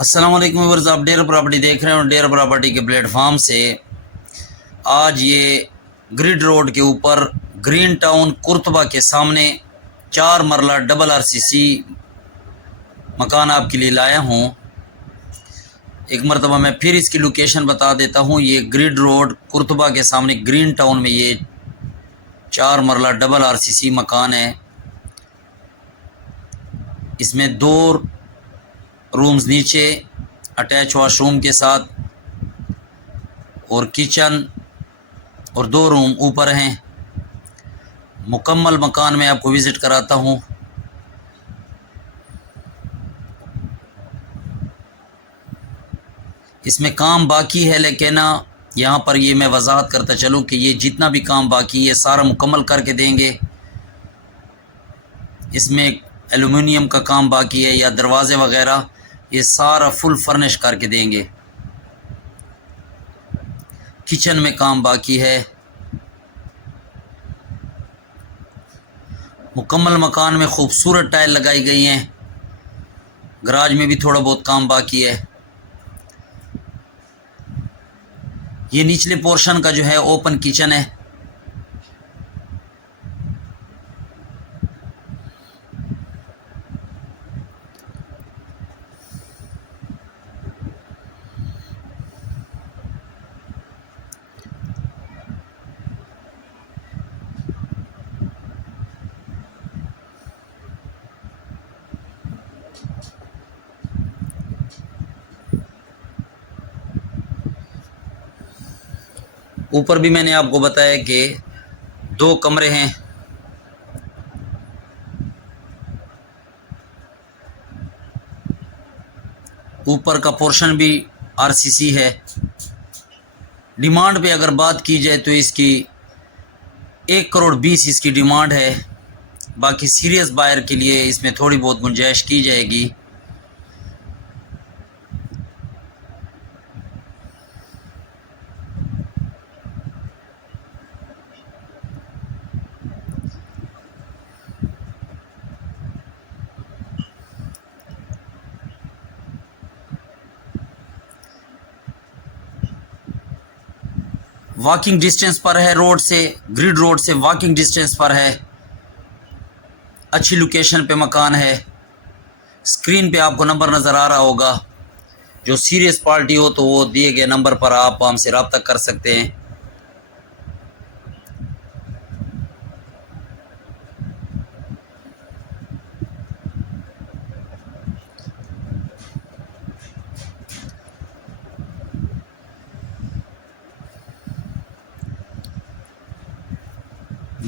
السلام علیکم ویورز، آپ ڈیر پراپرٹی دیکھ رہے ہیں اور ڈیر پراپرٹی کے پلیٹ فارم سے آج یہ گریڈ روڈ کے اوپر گرین ٹاؤن کرتبہ کے سامنے 4 مرلہ ڈبل RCC مکان آپ کے لیے لایا ہوں۔ ایک مرتبہ میں پھر اس کی لوکیشن بتا دیتا ہوں۔ یہ گریڈ روڈ کرتبہ کے سامنے گرین ٹاؤن میں یہ 4 مرلہ ڈبل RCC مکان ہے۔ اس میں 2 رومز نیچے اٹیچ واش روم کے ساتھ اور کچن اور 2 روم اوپر ہیں۔ مکمل مکان میں آپ کو وزٹ کراتا ہوں۔ اس میں کام باقی ہے، لیکن یہاں پر یہ میں وضاحت کرتا چلوں کہ یہ جتنا بھی کام باقی ہے سارا مکمل کر کے دیں گے۔ اس میں ایلومینیم کا کام باقی ہے یا دروازے وغیرہ، یہ سارا فل فرنش کر کے دیں گے۔ کچن میں کام باقی ہے۔ مکمل مکان میں خوبصورت ٹائل لگائی گئی ہیں۔ گراج میں بھی تھوڑا بہت کام باقی ہے۔ یہ نچلے پورشن کا جو ہے اوپن کچن ہے۔ اوپر بھی میں نے آپ کو بتایا کہ 2 کمرے ہیں۔ اوپر کا پورشن بھی RCC ہے۔ ڈیمانڈ پہ اگر بات کی جائے تو اس کی 1 کروڑ 20 اس کی ڈیمانڈ ہے۔ باقی سیریس بائر کے لیے اس میں تھوڑی بہت گنجائش کی جائے گی۔ واکنگ ڈسٹینس پر ہے روڈ سے، گریڈ روڈ سے واکنگ ڈسٹینس پر ہے۔ اچھی لوکیشن پہ مکان ہے۔ اسکرین پہ آپ کو نمبر نظر آ رہا ہوگا۔ جو سیریس پارٹی ہو تو وہ دیے گئے نمبر پر آپ ہم سے رابطہ کر سکتے ہیں۔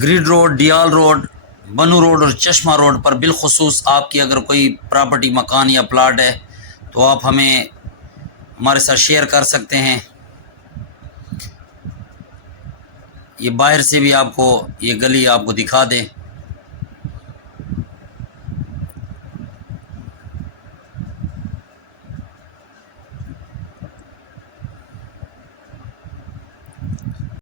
گریڈ روڈ، ڈیال روڈ، بنو روڈ اور چشمہ روڈ پر بالخصوص آپ کی اگر کوئی پراپرٹی مکان یا پلاٹ ہے تو آپ ہمیں ہمارے ساتھ شیئر کر سکتے ہیں۔ یہ باہر سے بھی آپ کو یہ گلی آپ کو دکھا دیں۔